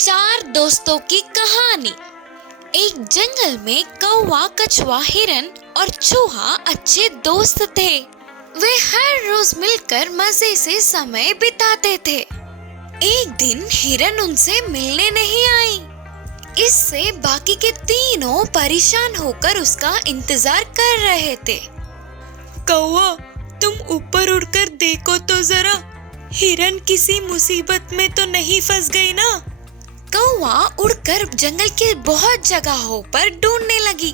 चार दोस्तों की कहानी। एक जंगल में कौवा, कछुआ, हिरन और चूहा अच्छे दोस्त थे। वे हर रोज मिलकर मजे से समय बिताते थे। एक दिन हिरन उनसे मिलने नहीं आई। इससे बाकी के तीनों परेशान होकर उसका इंतजार कर रहे थे। कौवा, तुम ऊपर उड़कर देखो तो जरा, हिरन किसी मुसीबत में तो नहीं फंस गई ना? कौवा उड़कर जंगल के बहुत जगहों पर ढूंढने लगी।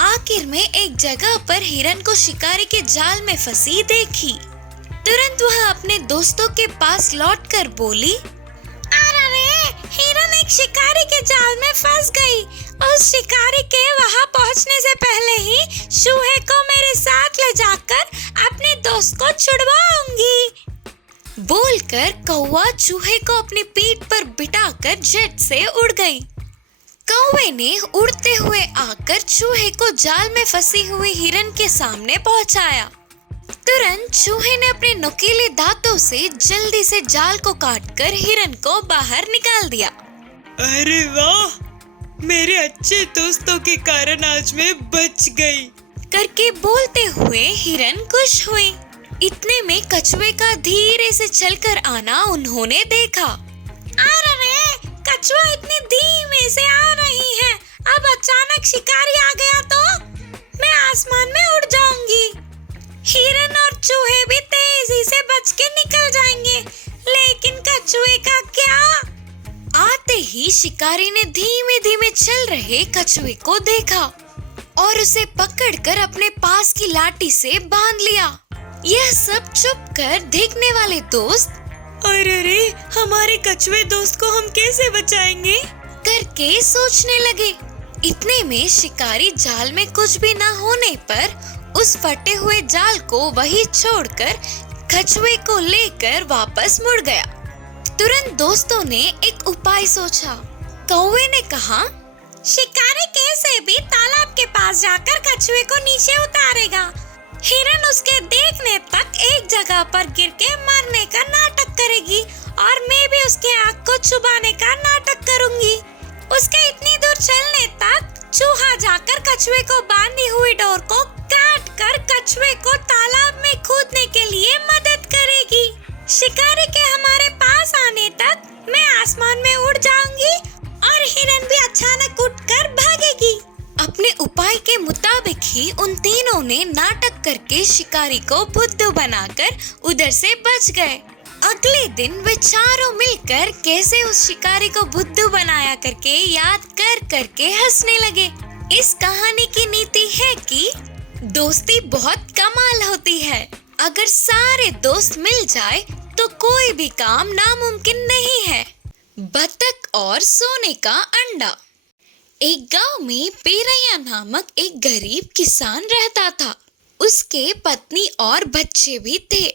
आखिर में एक जगह पर हिरन को शिकारी के जाल में फंसी देखी। तुरंत वह अपने दोस्तों के पास लौटकर बोली, अरे हिरन एक शिकारी के जाल में फंस गई। उस शिकारी के वहां पहुंचने से पहले ही चूहे को मेरे साथ ले जाकर अपने दोस्त को छुड़वाऊंगी। बोलकर कौवा चूहे को अपनी पीठ पर बिठाकर झट से उड़ गई। कौवे ने उड़ते हुए आकर चूहे को जाल में फंसी हुई हिरन के सामने पहुंचाया। तुरंत चूहे ने अपने नुकीले दांतों से जल्दी से जाल को काटकर हिरन को बाहर निकाल दिया। अरे वाह, मेरे अच्छे दोस्तों के कारण आज मैं बच गई करके बोलते हुए हिरन खुश हुई। इतने में कछुए का धीरे से चलकर आना उन्होंने देखा। अरे कछुआ इतनी धीमे से आ रही है, अब अचानक शिकारी आ गया तो मैं आसमान में उड़ जाऊंगी। हिरन और चूहे भी तेजी से बच के निकल जाएंगे, लेकिन कछुए का क्या? आते ही शिकारी ने धीमे धीमे चल रहे कछुए को देखा और उसे पकड़कर अपने पास की लाठी से बांध लिया। यह सब चुप कर देखने वाले दोस्त, अरे हमारे कछुए दोस्त को हम कैसे बचाएंगे करके सोचने लगे। इतने में शिकारी जाल में कुछ भी न होने पर उस फटे हुए जाल को वहीं छोड़कर कछुए को लेकर वापस मुड़ गया। तुरंत दोस्तों ने एक उपाय सोचा। कौवे ने कहा, शिकारी कैसे भी तालाब के पास जाकर कछुए को नीचे उतारेगा। हिरन उसके देखने तक एक जगह पर गिर के मरने का नाटक करेगी और मैं भी उसके आँख को चुभाने का नाटक करूंगी। उसके इतनी दूर चलने तक चूहा जाकर कछुए को बांधी हुई डोर को काट कर कछुए को तालाब में कूदने के लिए मदद करेगी। शिकारी के हमारे पास आने तक मैं आसमान में उड़ जाऊंगी और हिरन भी अचानक उठकर भागेगी। अपने उपाय के मुताबिक ही उन तीनों ने नाटक करके शिकारी को बुद्धू बनाकर उधर से बच गए। अगले दिन वे चारों मिलकर कैसे उस शिकारी को बुद्धू बनाया करके याद कर करके हंसने लगे। इस कहानी की नीति है कि दोस्ती बहुत कमाल होती है। अगर सारे दोस्त मिल जाए तो कोई भी काम नामुमकिन नहीं है। बतख और सोने का अंडा। एक गांव में पेरैया नामक एक गरीब किसान रहता था। उसके पत्नी और बच्चे भी थे।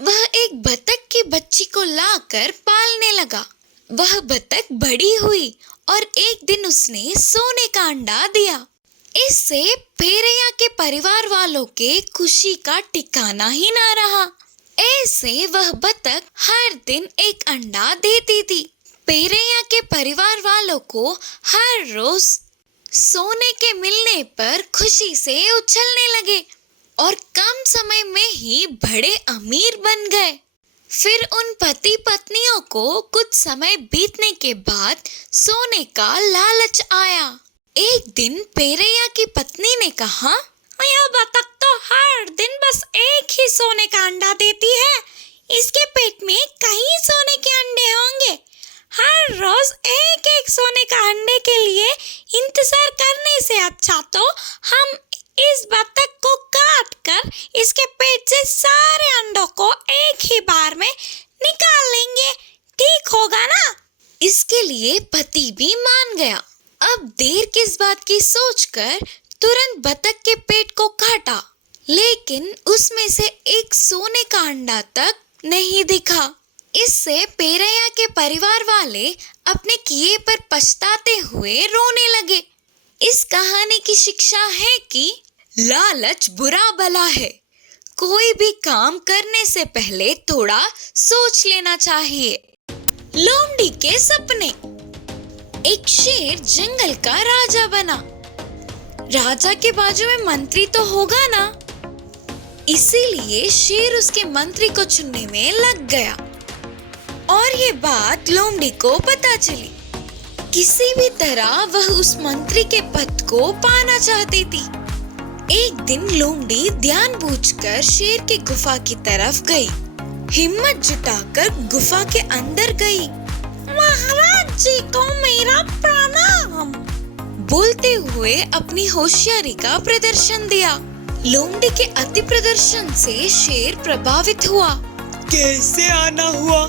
वह एक बतख की बच्ची को लाकर पालने लगा। वह बतख बड़ी हुई और एक दिन उसने सोने का अंडा दिया। इससे पेरैया के परिवार वालों के खुशी का ठिकाना ही ना रहा। ऐसे वह बतख हर दिन एक अंडा देती थी। पेरैया के परिवार वालों को हर रोज सोने के मिलने पर खुशी से उछलने लगे और कम समय में ही बड़े अमीर बन गए। फिर उन पति पत्नियों को कुछ समय बीतने के बाद सोने का लालच आया। एक दिन पेरैया की पत्नी ने कहा, यह बतख तो हर दिन बस एक ही सोने का अंडा देती है। इसके पेट में कई सोने के अंडे होंगे। हर रोज एक एक सोने का अंडे के लिए इंतजार करने से अच्छा तो हम इस बतख को काट कर इसके पेट से सारे अंडों को एक ही बार में निकाल लेंगे। ठीक होगा ना? इसके लिए पति भी मान गया। अब देर किस बात की सोचकर तुरंत बतख के पेट को काटा, लेकिन उसमें से एक सोने का अंडा तक नहीं दिखा। इससे पेरैया के परिवार वाले अपने किए पर पछताते हुए रोने लगे। इस कहानी की शिक्षा है कि लालच बुरा भला है। कोई भी काम करने से पहले थोड़ा सोच लेना चाहिए। लोमड़ी के सपने। एक शेर जंगल का राजा बना। राजा के बाजू में मंत्री तो होगा ना, इसीलिए शेर उसके मंत्री को चुनने में लग गया। और ये बात लोमड़ी को पता चली। किसी भी तरह वह उस मंत्री के पद को पाना चाहती थी। एक दिन लोमड़ी ध्यान बूझकर शेर की गुफा की तरफ गई। हिम्मत जुटाकर गुफा के अंदर गई। महाराज जी को मेरा प्रणाम बोलते हुए अपनी होशियारी का प्रदर्शन दिया। लोमड़ी के अति प्रदर्शन से शेर प्रभावित हुआ। कैसे आना हुआ?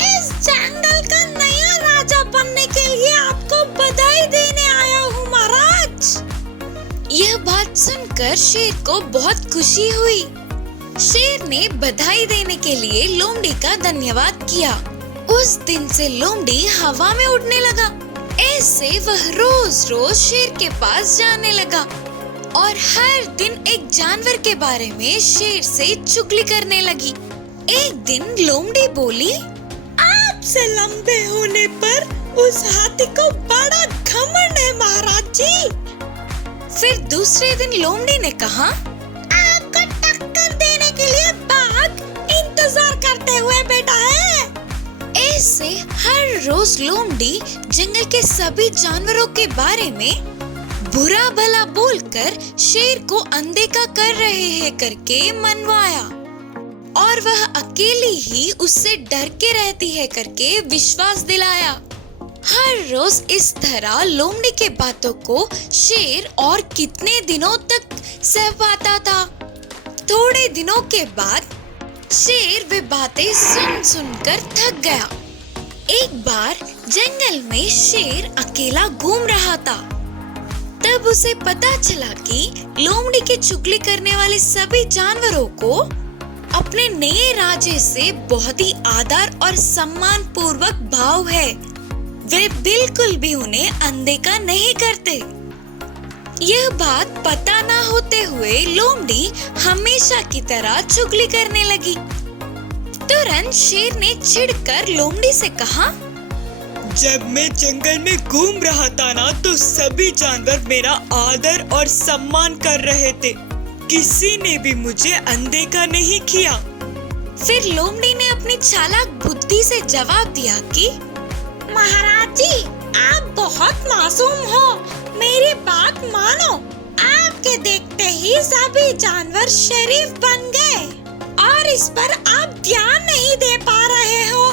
इस जंगल का नया राजा बनने के लिए आपको बधाई देने आया हूँ महाराज। यह बात सुनकर शेर को बहुत खुशी हुई। शेर ने बधाई देने के लिए लोमड़ी का धन्यवाद किया। उस दिन से लोमड़ी हवा में उड़ने लगा। ऐसे वह रोज रोज शेर के पास जाने लगा और हर दिन एक जानवर के बारे में शेर से चुगली करने लगी। एक दिन लोमड़ी बोली, आपसे लंबे होने पर उस हाथी को बड़ा घमंड है महाराज जी। फिर दूसरे दिन लोमड़ी ने कहा, आपको टक्कर देने के लिए बाघ इंतजार करते हुए बैठा है। ऐसे हर रोज लोमड़ी जंगल के सभी जानवरों के बारे में बुरा भला बोलकर शेर को अनदेखा कर रहे हैं करके मनवाया और वह अकेली ही उससे डर के रहती है करके विश्वास दिलाया। हर रोज इस तरह लोमड़ी के बातों को शेर और कितने दिनों तक सह पाता था। थोड़े दिनों के बाद शेर वे बातें सुन सुनकर थक गया। एक बार जंगल में शेर अकेला घूम रहा था। तब उसे पता चला कि लोमड़ी के चुगली करने वाले सभी जानवरों को अपने नए राजे से बहुत ही आदर और सम्मान पूर्वक भाव है। वे बिल्कुल भी उन्हें अनदेखा नहीं करते। यह बात पता ना होते हुए लोमड़ी हमेशा की तरह चुगली करने लगी। तुरंत शेर ने चिढ़कर लोमड़ी से कहा, जब मैं जंगल में घूम रहा था ना तो सभी जानवर मेरा आदर और सम्मान कर रहे थे। किसी ने भी मुझे अनदेखा नहीं किया। फिर लोमड़ी ने अपनी चालाक बुद्धि से जवाब दिया कि महाराज जी, आप बहुत मासूम हो, मेरी बात मानो। आपके देखते ही सभी जानवर शरीफ बन गए और इस पर आप ध्यान नहीं दे पा रहे हो।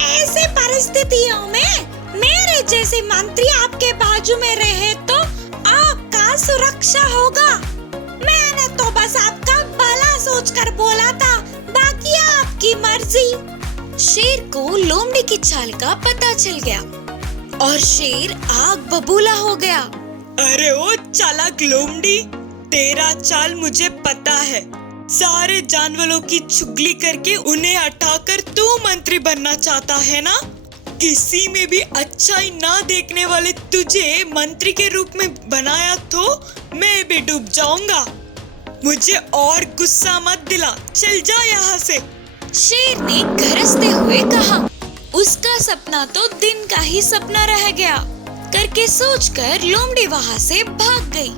ऐसे परिस्थितियों में मेरे जैसे मंत्री आपके बाजू में रहे तो आपका सुरक्षा होगा। मैंने तो बस आपका भला सोचकर बोला था, बाकी आपकी मर्जी। शेर को लोमड़ी की चाल का पता चल गया और शेर आग बबूला हो गया। अरे ओ चालाक लोमड़ी, तेरा चाल मुझे पता है। सारे जानवरों की चुगली करके उन्हें हटाकर तू मंत्री बनना चाहता है ना? किसी में भी अच्छाई ना देखने वाले तुझे मंत्री के रूप में बनाया तो मैं भी डूब जाऊंगा। मुझे और गुस्सा मत दिला, चल जा यहाँ से। शेर ने गरजते हुए कहा। उसका सपना तो दिन का ही सपना रह गया करके सोचकर लोमड़ी वहाँ से भाग गई।